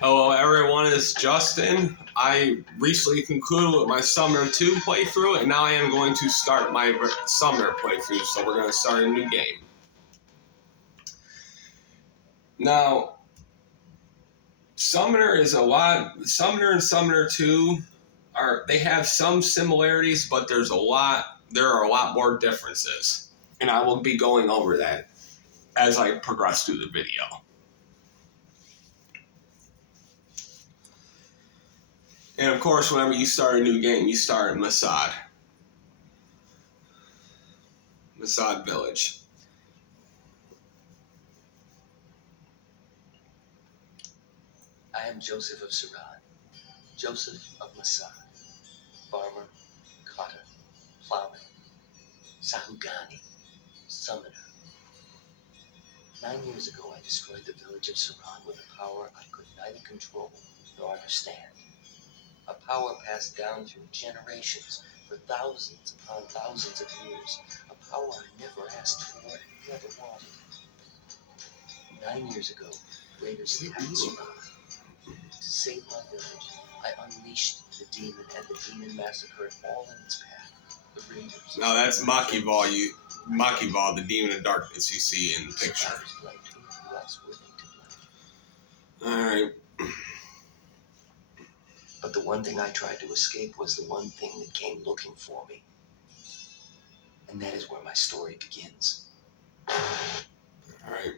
Hello everyone, it's Justin. I recently concluded with my Summoner 2 playthrough, and now I am going to start my Summoner playthrough, so we're going to start a new game. Now, Summoner and Summoner 2 they have some similarities, but there are a lot more differences. And I will be going over that as I progress through the video. And of course, whenever you start a new game, you start at Masad Village. I am Joseph of Suran, Joseph of Masad, farmer, cotter, plowman, Sahugani, summoner. 9 years ago, I destroyed the village of Suran with a power I could neither control nor understand. A power passed down through generations for thousands upon thousands of years. A power I never asked for and never wanted. 9 years ago, raiders attacked Suran. To save my village, I unleashed the demon, and the demon massacred all in its path. The raiders. Now that's Makival, the demon of darkness you see in the picture. Alright. But the one thing I tried to escape was the one thing that came looking for me. And that is where my story begins. Alright.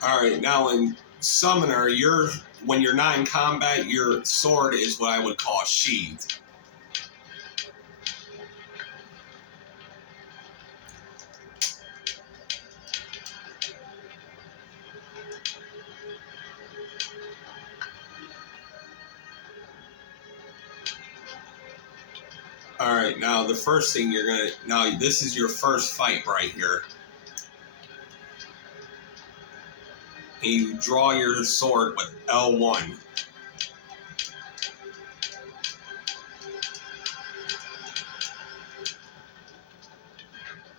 Alright, now in Summoner, when you're not in combat, your sword is what I would call sheathed. Alright, now the first thing this is your first fight right here. And you draw your sword with L1.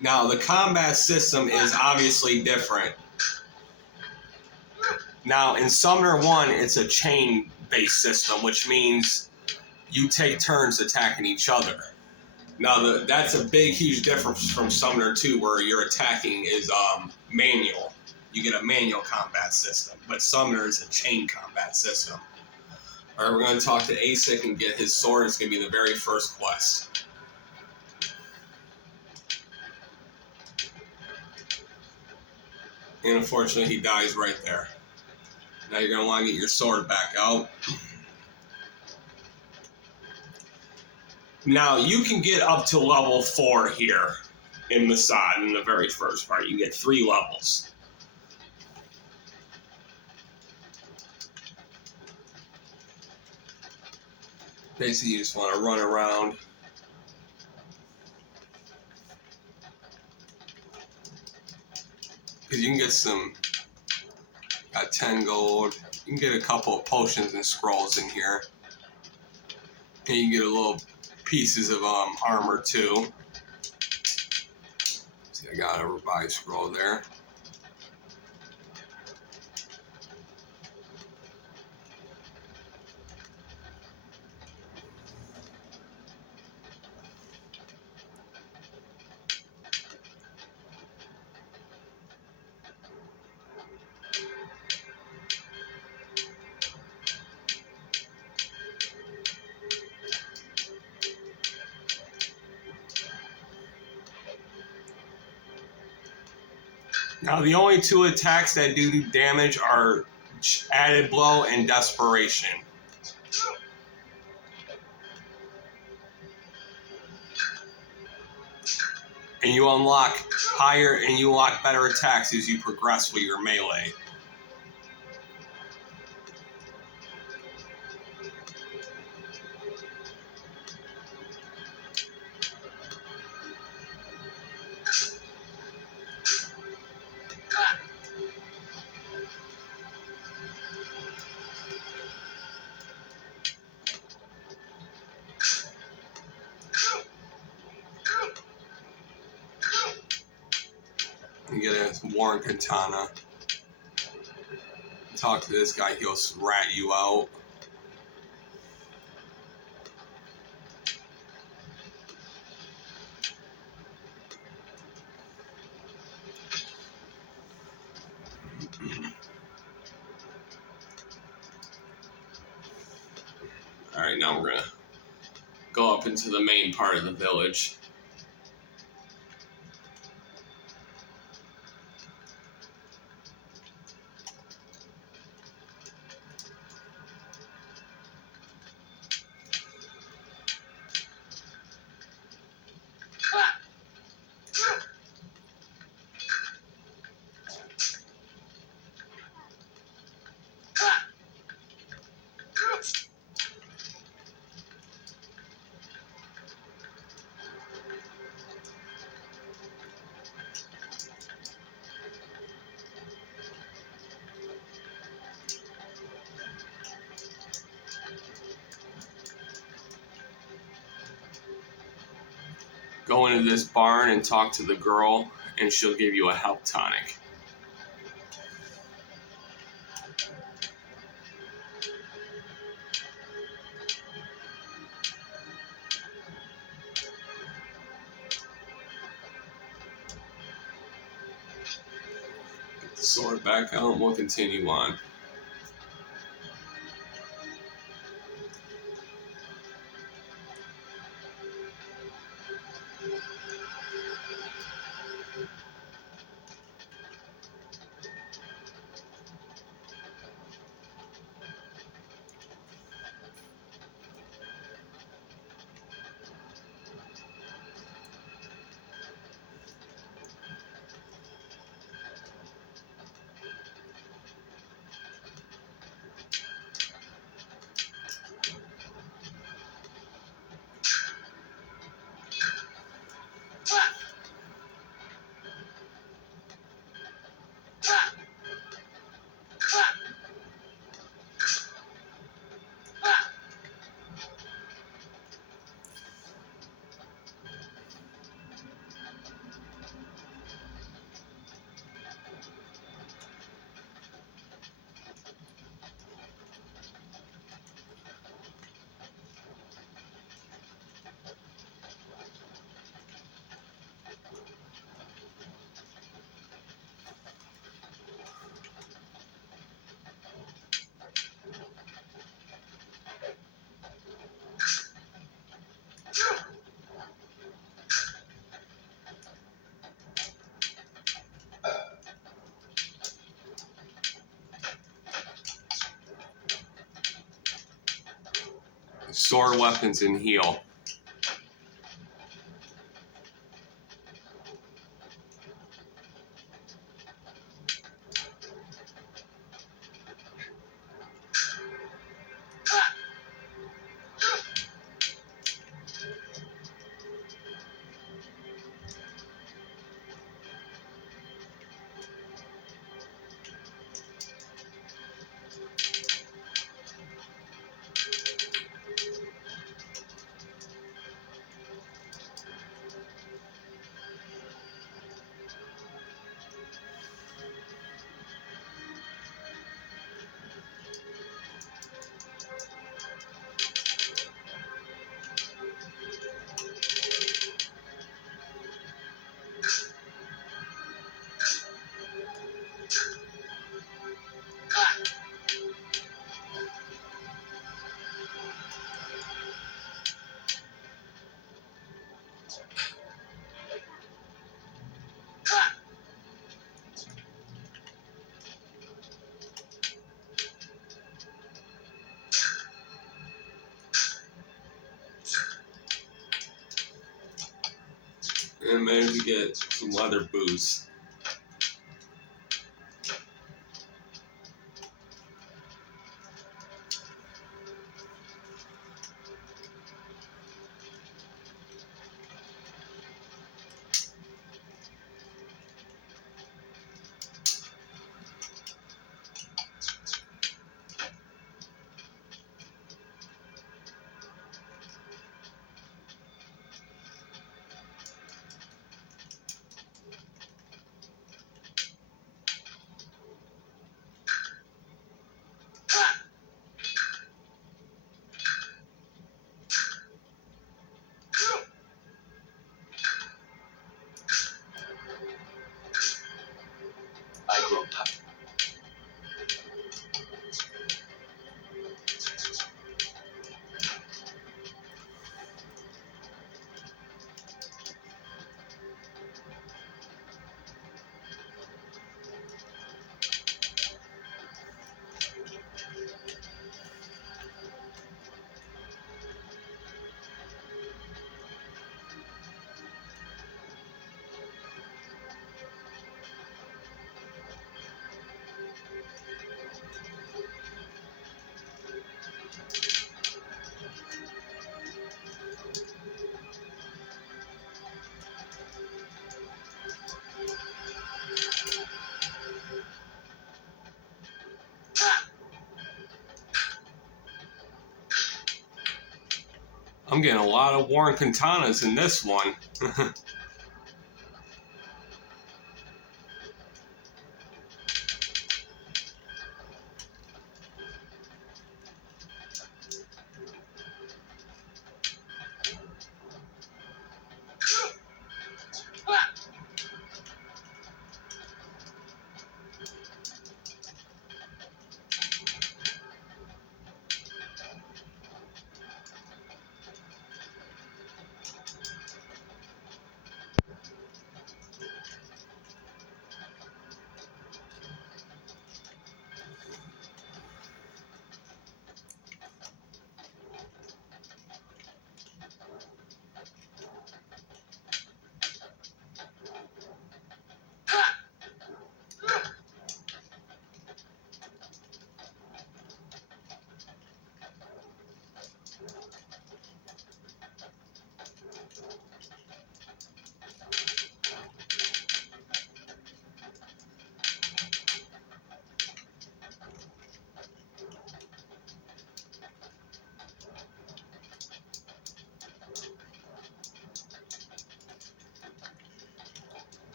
Now the combat system is obviously different. Now in Summoner 1, it's a chain-based system, which means you take turns attacking each other. Now that's a big, huge difference from Summoner 2, where your attacking is manual. You get a manual combat system, but Summoner is a chain combat system. Alright, we're going to talk to Asik and get his sword. It's going to be the very first quest. And unfortunately, he dies right there. Now you're going to want to get your sword back out. Now, you can get up to level 4 here in Masad in the very first part. You get 3 levels. Basically, you just want to run around. Because you can get got 10 gold. You can get a couple of potions and scrolls in here. And you can get a little pieces of armor too. See, I got a revive scroll there. Now, the only 2 attacks that do damage are Added Blow and Desperation. And you unlock better attacks as you progress with your melee. You get a worn katana. Talk to this guy, he'll rat you out. Alright, now we're gonna go up into the main part of the village. Go into this barn and talk to the girl, and she'll give you a health tonic. Get the sword back out, and we'll continue on. Sword, weapons, and heal. And managed to get some leather boots. I'm getting a lot of Warren Quintanas in this one.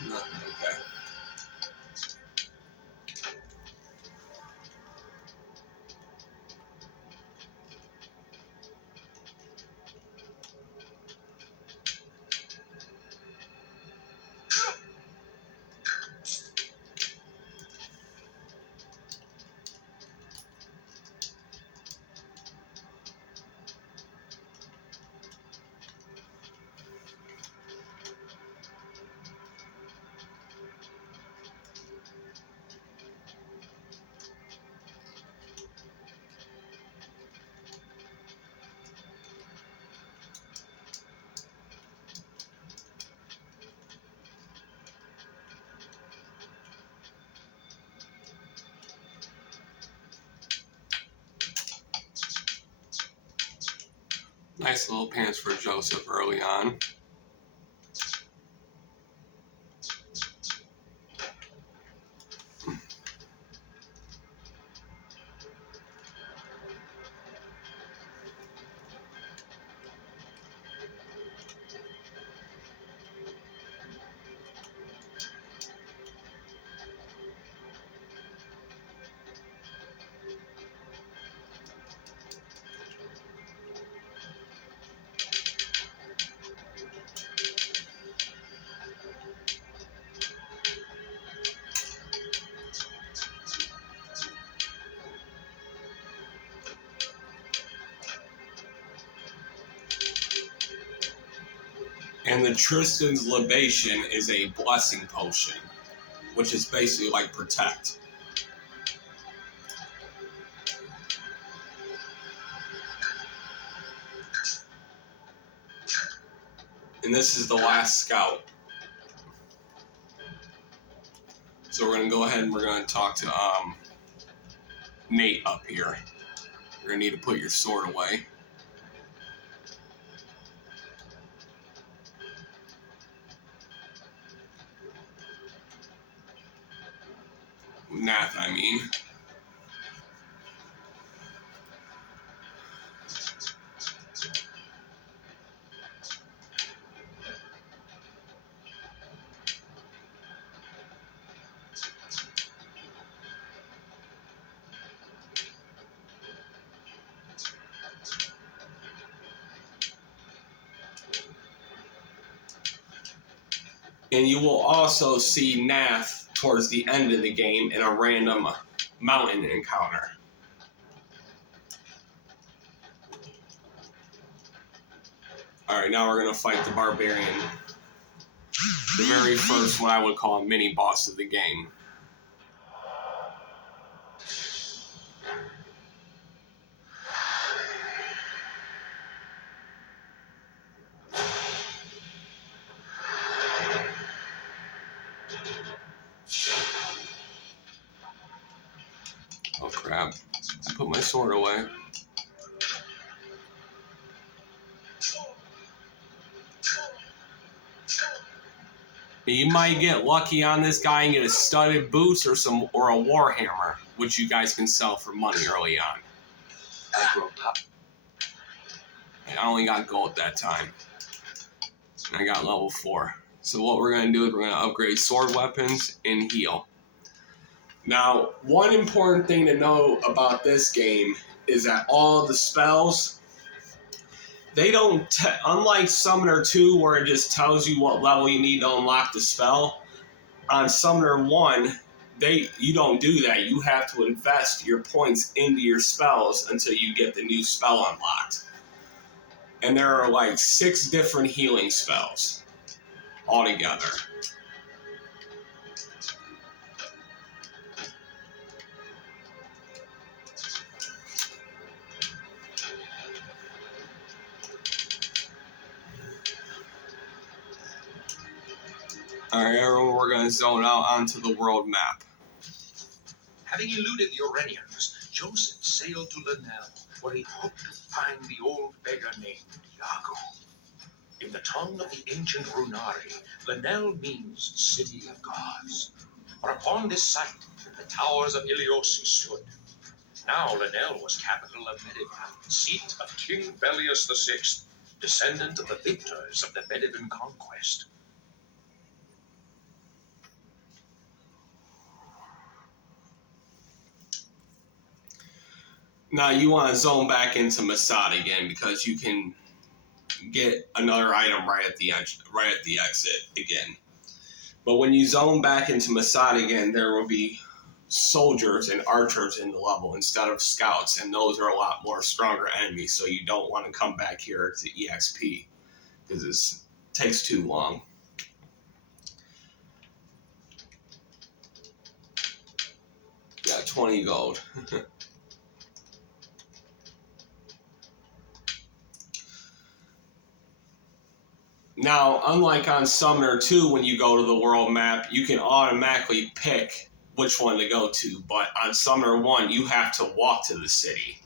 Okay. Nice little pants for Joseph early on. And the Tristan's libation is a blessing potion, which is basically like protect. And this is the last scout. So we're going to go ahead and we're going to talk to Nate up here. You're going to need to put your sword away. Nath, I mean. And you will also see Nath towards the end of the game in a random mountain encounter. Alright, now we're going to fight the Barbarian. The very first, what I would call a mini boss of the game. Oh crap. I put my sword away. You might get lucky on this guy and get a studded boots or a warhammer, which you guys can sell for money early on. I only got gold that time. And I got level 4. So what we're going to do is we're going to upgrade sword weapons and heal. Now, one important thing to know about this game is that all the spells, they don't, unlike Summoner 2 where it just tells you what level you need to unlock the spell, on Summoner 1, you don't do that. You have to invest your points into your spells until you get the new spell unlocked. And there are like 6 different healing spells altogether. Alright, everyone, we're going to zone out onto the world map. Having eluded the Orenians, Joseph sailed to Linnell, where he hoped to find the old beggar named Iago. In the tongue of the ancient Runari, Linnell means City of Gods. For upon this site, the towers of Iliosi stood. Now Linnell was capital of Medivan, seat of King Bellius VI, descendant of the victors of the Medivan conquest. Now you want to zone back into Masad again because you can get another item right at the exit again. But when you zone back into Masad again, there will be soldiers and archers in the level instead of scouts, and those are a lot more stronger enemies. So you don't want to come back here to EXP because it takes too long. Got 20 gold. Now, unlike on Summoner 2, when you go to the world map, you can automatically pick which one to go to. But on Summoner 1, you have to walk to the city.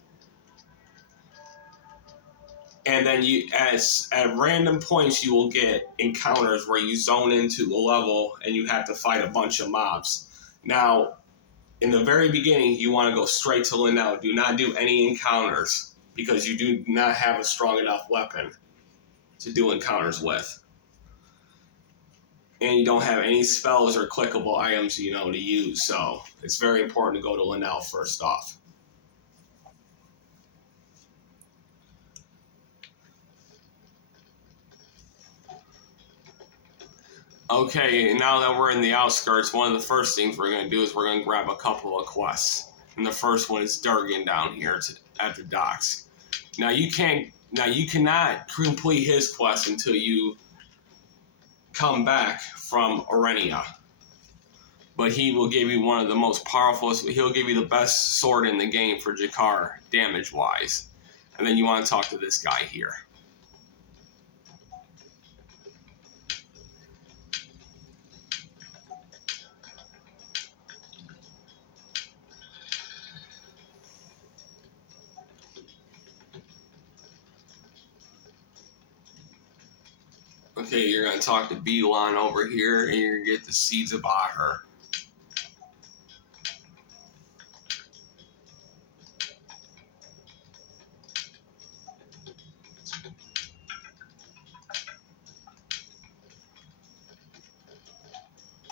And then at random points, you will get encounters where you zone into a level and you have to fight a bunch of mobs. Now, in the very beginning, you want to go straight to Linnell. Do not do any encounters because you do not have a strong enough weapon to do encounters with. And you don't have any spells or clickable items, to use. So it's very important to go to Linnell first off. Okay, now that we're in the outskirts, one of the first things we're going to do is we're going to grab a couple of quests. And the first one is Durgan down here at the docks. Now you cannot complete his quest until you come back from Orenia. But he will give you one of the most powerful, he'll give you the best sword in the game for Jakar, damage-wise. And then you want to talk to this guy here. Okay, you're going to talk to Beeline over here, and you're going to get the Seeds of Aher.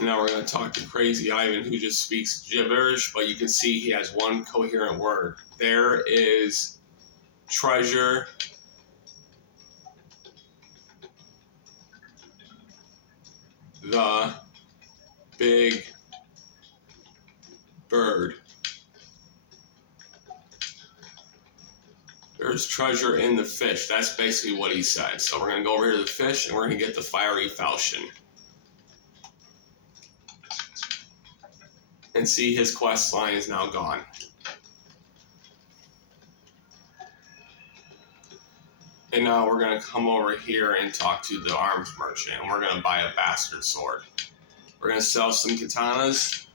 Now we're going to talk to Crazy Ivan, who just speaks gibberish, but you can see he has one coherent word. There is treasure. the big bird. There's treasure in the fish. That's basically what he said. So we're going to go over here to the fish, and we're going to get the fiery falchion. And see, his quest line is now gone. And now we're going to come over here and talk to the arms merchant, and we're going to buy a bastard sword. We're going to sell some katanas.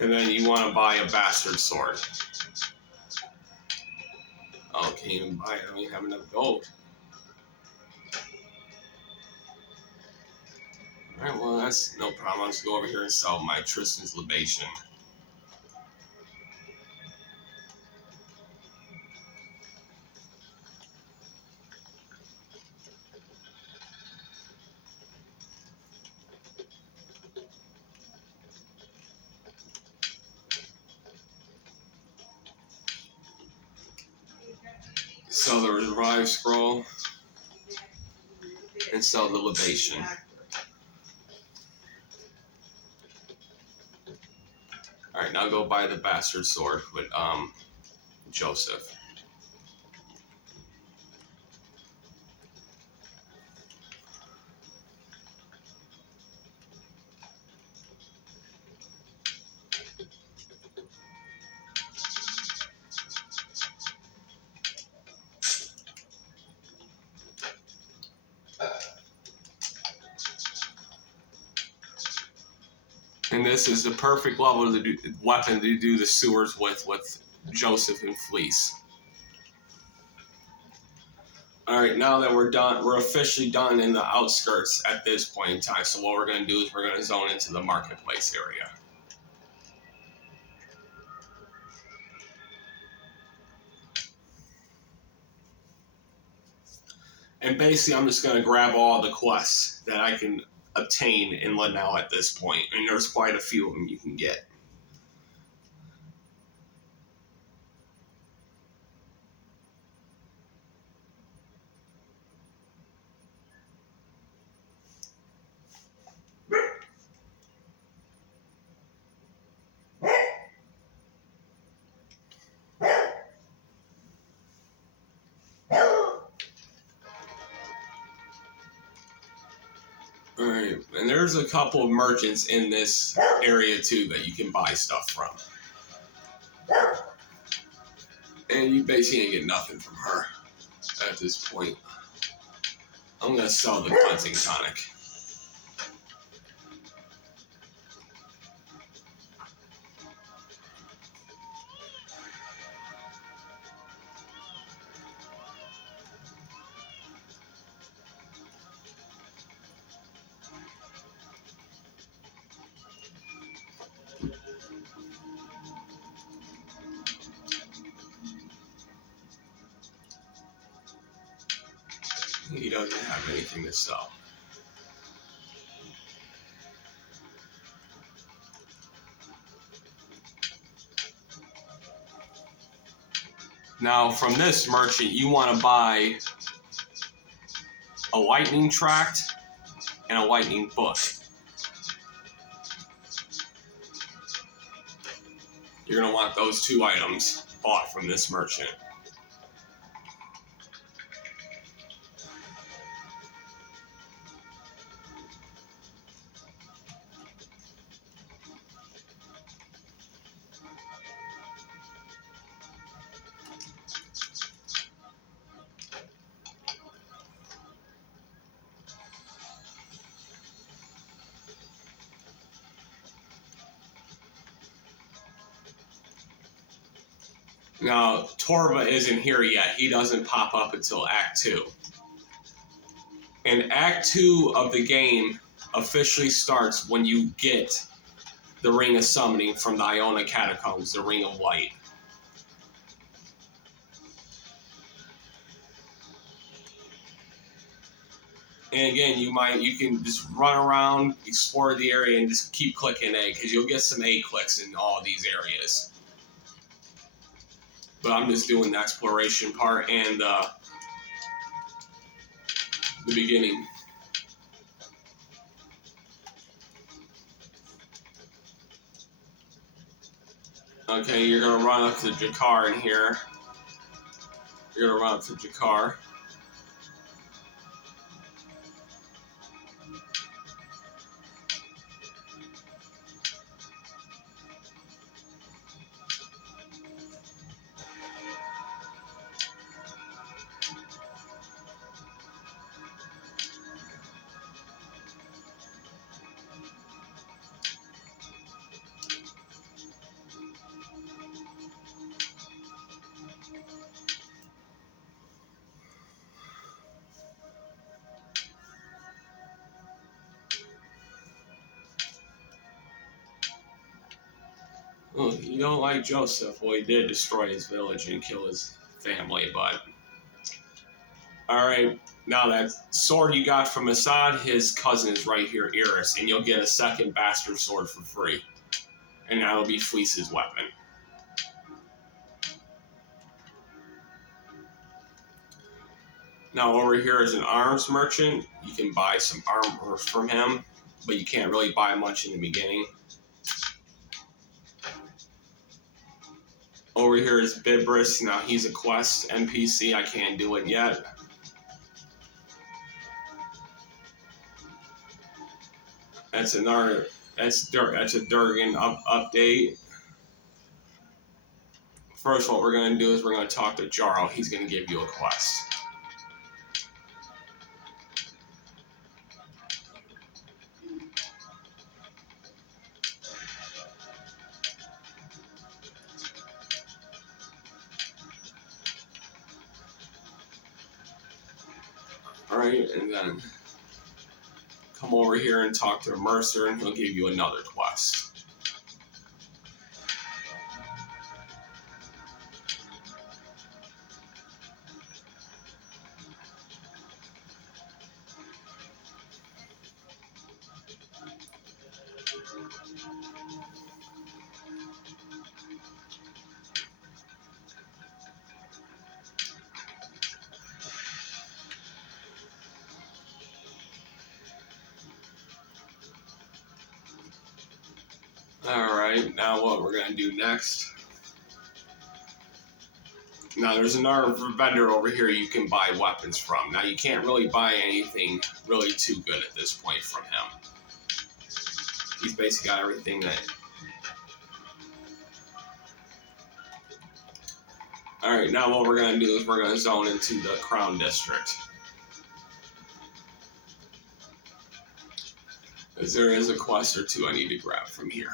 And then you want to buy a bastard sword. Oh, can't even buy it. I don't even have enough gold. Alright, well, that's no problem. I'll just go over here and sell my Tristan's libation. Sell the revive scroll. And sell the libation. Alright, now go buy the bastard sword with Joseph. And this is the perfect level to do, weapon to do the sewers with Joseph and Fleece. Alright, now that we're done, we're officially done in the outskirts at this point in time. So what we're going to do is we're going to zone into the marketplace area. And basically I'm just going to grab all the quests that I can obtain in Linnell at this point. And there's quite a few of them you can get. Alright, and there's a couple of merchants in this area too that you can buy stuff from. And you basically ain't get nothing from her at this point. I'm gonna sell the cleansing tonic. He doesn't have anything to sell. Now, from this merchant, you want to buy a lightning tract and a lightning book. You're going to want those two items bought from this merchant. Now, Torva isn't here yet. He doesn't pop up until Act 2. And Act 2 of the game officially starts when you get the Ring of Summoning from the Iona Catacombs, the Ring of Light. And again, you can just run around, explore the area, and just keep clicking A, because you'll get some A clicks in all these areas. But I'm just doing the exploration part and the beginning. Okay, you're gonna run up to Jakar in here. You're gonna run up to Jakar. Oh, you don't like Joseph. Well, he did destroy his village and kill his family, but... Alright, now that sword you got from Masad, his cousin is right here, Iris, and you'll get a second bastard sword for free. And that'll be Fleece's weapon. Now over here is an arms merchant. You can buy some armor from him, but you can't really buy much in the beginning. Over here is Bibris. Now he's a quest NPC. I can't do it yet. That's another. That's a Durgan update. First, what we're gonna do is we're gonna talk to Jarl. He's gonna give you a quest. Alright, and then come over here and talk to Mercer, and he'll give you another quest. Alright, now what we're going to do next. Now there's another vendor over here you can buy weapons from. Now you can't really buy anything really too good at this point from him. He's basically got everything that... Alright, now what we're going to do is we're going to zone into the Crown District. Because there is a quest or two I need to grab from here.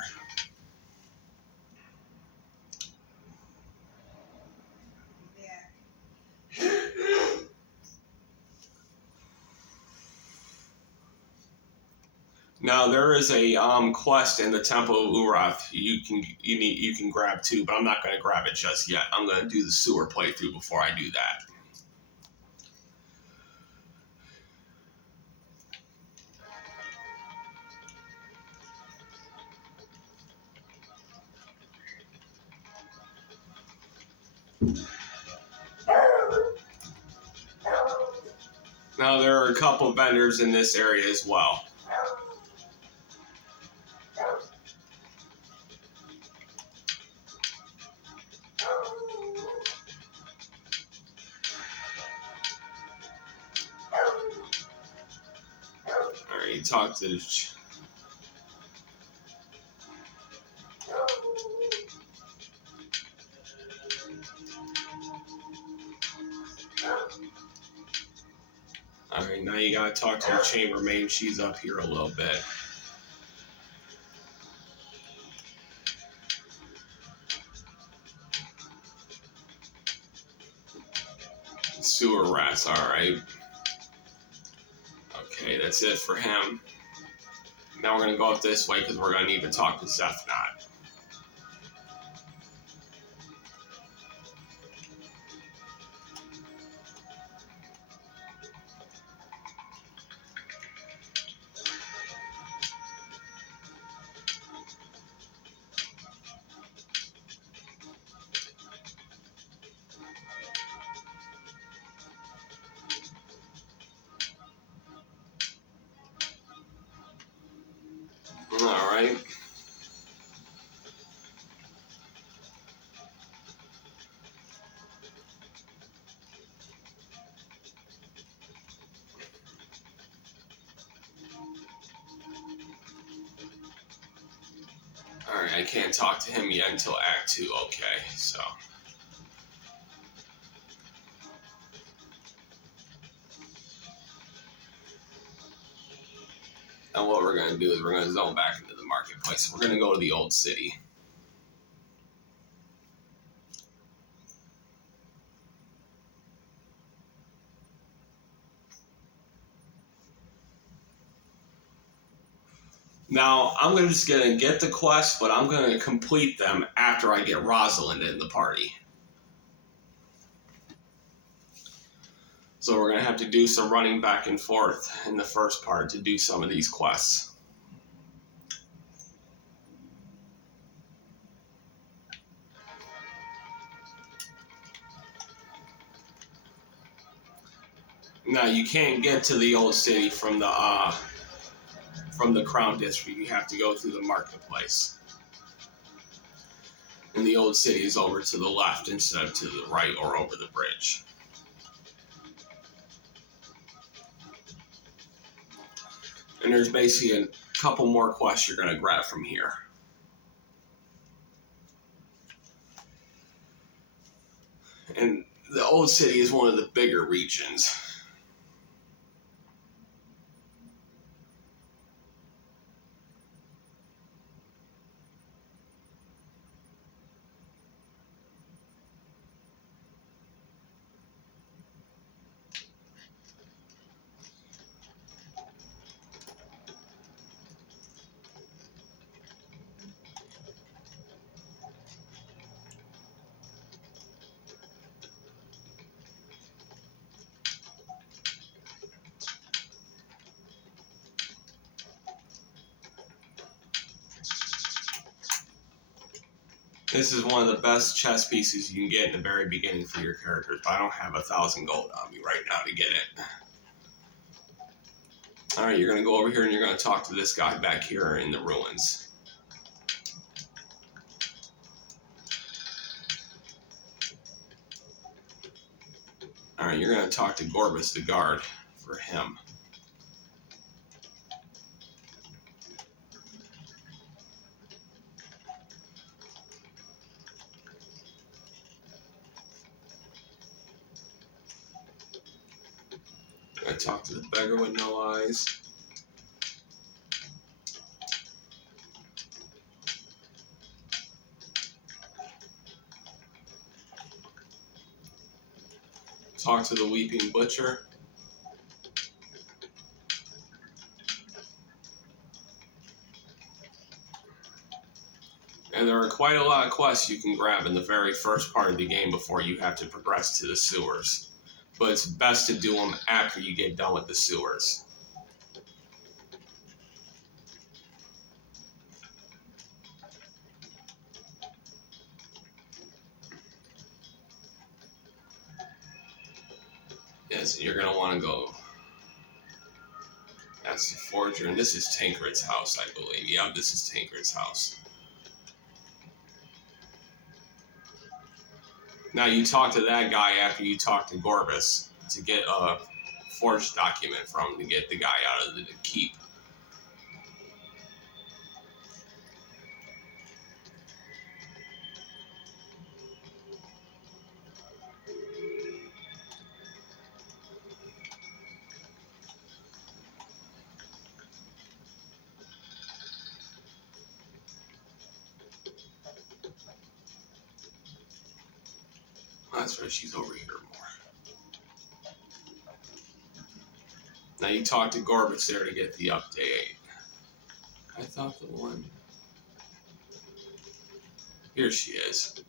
Now there is a quest in the Temple of Urath you can grab too, but I'm not going to grab it just yet. I'm going to do the sewer playthrough before I do that. Now there are a couple vendors in this area as well. Alright, talk to the... Alright, now you gotta talk to the chambermaid. She's up here a little bit. Sewer rats, alright. Okay, that's it for him. Now we're gonna go up this way because we're gonna need to talk to Zephnot. I can't talk to him yet until Act 2. Okay, so. And what we're going to do is we're going to zone back into the marketplace. We're going to go to the old city. Now, I'm just going to get the quests, but I'm going to complete them after I get Rosalind in the party. So we're going to have to do some running back and forth in the first part to do some of these quests. Now, you can't get to the old city from the Crown District. You have to go through the marketplace. And the old city is over to the left instead of to the right or over the bridge. And there's basically a couple more quests you're going to grab from here. And the old city is one of the bigger regions. This is one of the best chess pieces you can get in the very beginning for your characters, but I don't have 1,000 gold on me right now to get it. Alright, you're going to go over here and you're going to talk to this guy back here in the ruins. Alright, you're going to talk to Gorbis, the guard, for him. I talk to the beggar with no eyes. Talk to the weeping butcher. And there are quite a lot of quests you can grab in the very first part of the game before you have to progress to the sewers. But it's best to do them after you get done with the sewers. Yes, and you're going to want to go. That's the forger, and this is Tancred's house, I believe. Yeah, this is Tancred's house. Now, you talk to that guy after you talk to Gorbis to get a forged document from him to get the guy out of the keep. That's right, she's over here more. Now you talk to Gorbis there to get the update. I thought the one... Here she is.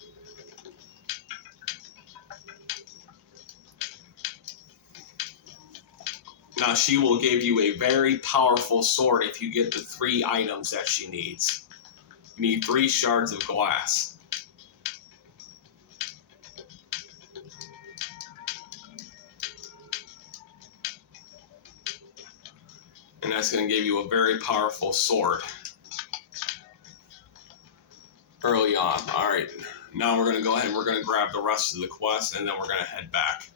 Now she will give you a very powerful sword if you get the 3 items that she needs. You need 3 shards of glass. And that's going to give you a very powerful sword. Early on. Alright, now we're going to go ahead and we're going to grab the rest of the quest and then we're going to head back.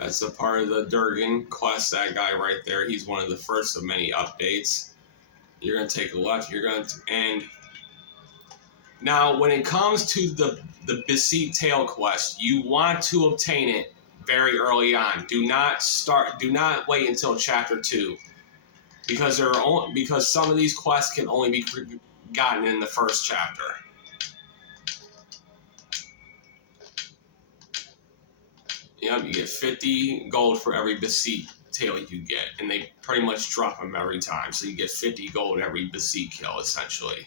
That's a part of the Durgan quest. That guy right there, he's one of the first of many updates. You're going to take a left. You're going to... And now, when it comes to the Beseet Tail quest, you want to obtain it very early on. Do not wait until chapter 2. Because some of these quests can only be gotten in the first chapter. Yep, you get 50 gold for every Beseet tail you get, and they pretty much drop them every time. So you get 50 gold every Beseet kill, essentially.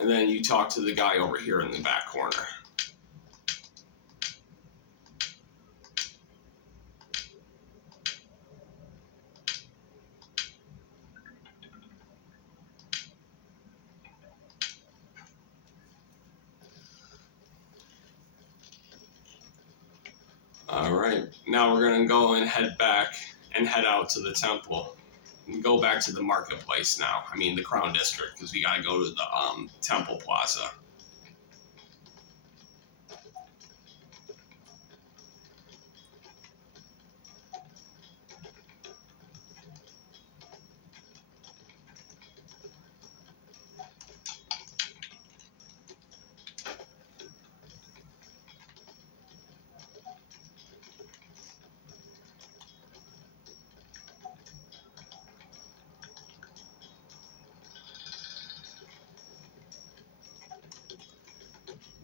And then you talk to the guy over here in the back corner. Alright, now we're going to go and head back and head out to the temple. And go back to the marketplace now. I mean, the Crown District, because we got to go to the Temple Plaza.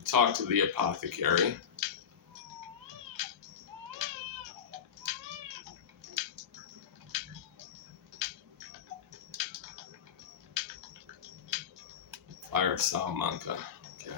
Talk to the apothecary. Fire Salamanca. Okay.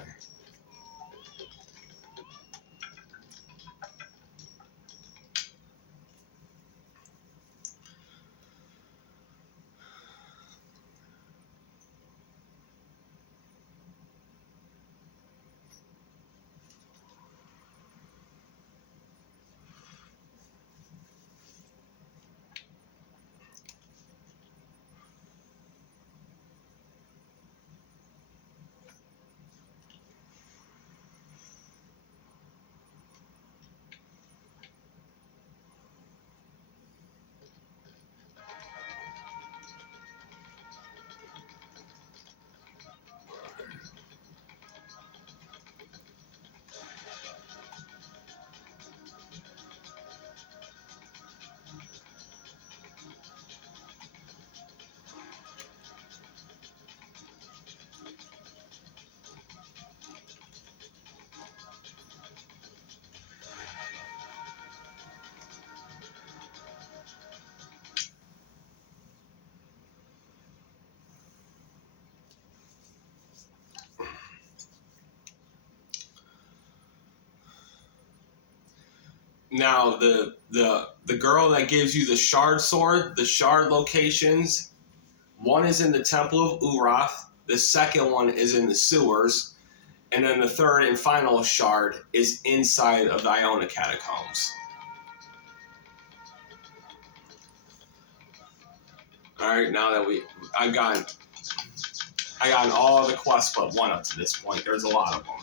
Now, the girl that gives you the shard sword, the shard locations, one is in the Temple of Urath, the second one is in the sewers, and then the third and final shard is inside of the Iona catacombs. Alright, now that I've gotten all the quests but one up to this point. There's a lot of them.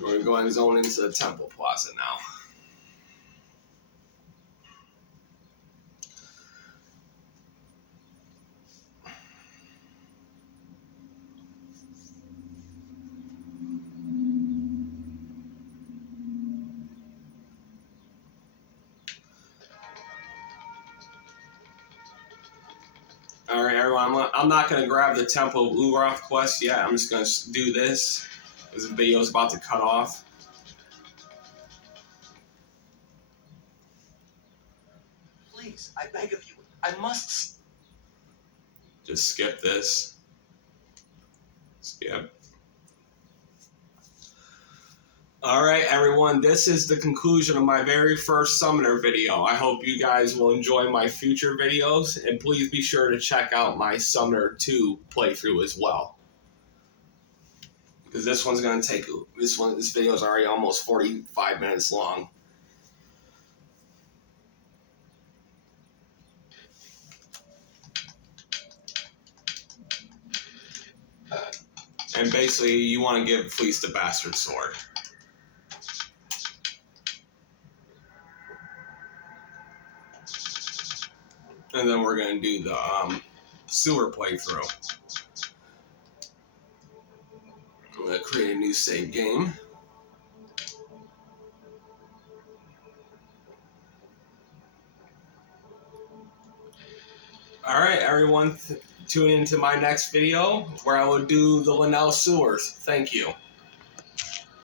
We're going to go and zone into the Temple Plaza now. Alright, everyone, I'm not going to grab the Temple of Urath quest yet. I'm just going to do this, because the video is about to cut off. Please, I beg of you, I must... Just skip this. Skip. Alright, everyone, this is the conclusion of my very first Summoner video. I hope you guys will enjoy my future videos, and please be sure to check out my Summoner 2 playthrough as well. Because this one's going to take... This video is already almost 45 minutes long. And basically, you want to give Fleece the Bastard Sword. And then we're going to do the sewer playthrough. I'm going to create a new save game. Alright, everyone, tune into my next video where I will do the Linnell sewers. Thank you.